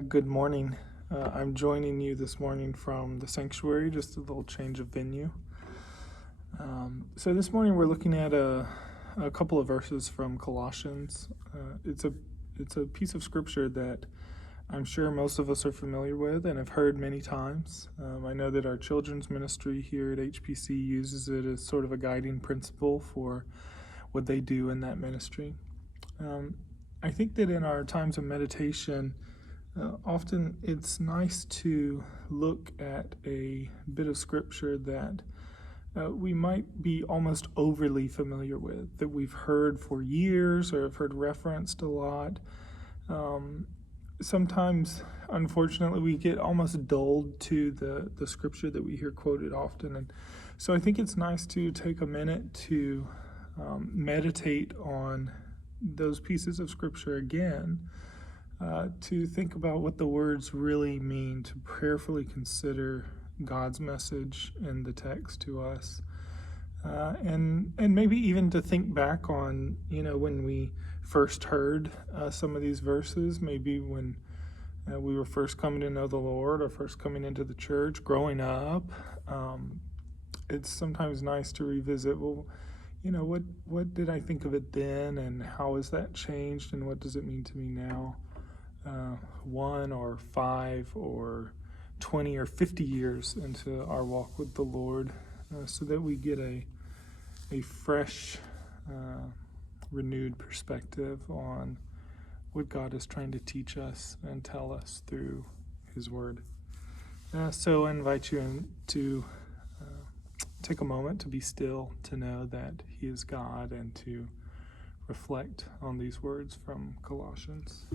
Good morning. I'm joining you this morning from the sanctuary, just a little change of venue. So this morning we're looking at a couple of verses from Colossians. It's a piece of scripture that I'm sure most of us are familiar with and have heard many times. I know that our children's ministry here at HPC uses it as sort of a guiding principle for what they do in that ministry. I think that in our times of meditation, often it's nice to look at a bit of scripture that we might be almost overly familiar with, that we've heard for years or have heard referenced a lot. Sometimes, unfortunately, we get almost dulled to the scripture that we hear quoted often. And so I think it's nice to take a minute to meditate on those pieces of scripture again, to think about what the words really mean, to prayerfully consider God's message in the text to us, and maybe even to think back on, when we first heard some of these verses, maybe when we were first coming to know the Lord or first coming into the church, growing up. It's sometimes nice to revisit, well, what did I think of it then, and how has that changed, and what does it mean to me now? 1 or 5 or 20 or 50 years into our walk with the Lord, so that we get a fresh, renewed perspective on what God is trying to teach us and tell us through His Word. So I invite you to take a moment to be still, to know that He is God, and to reflect on these words from Colossians.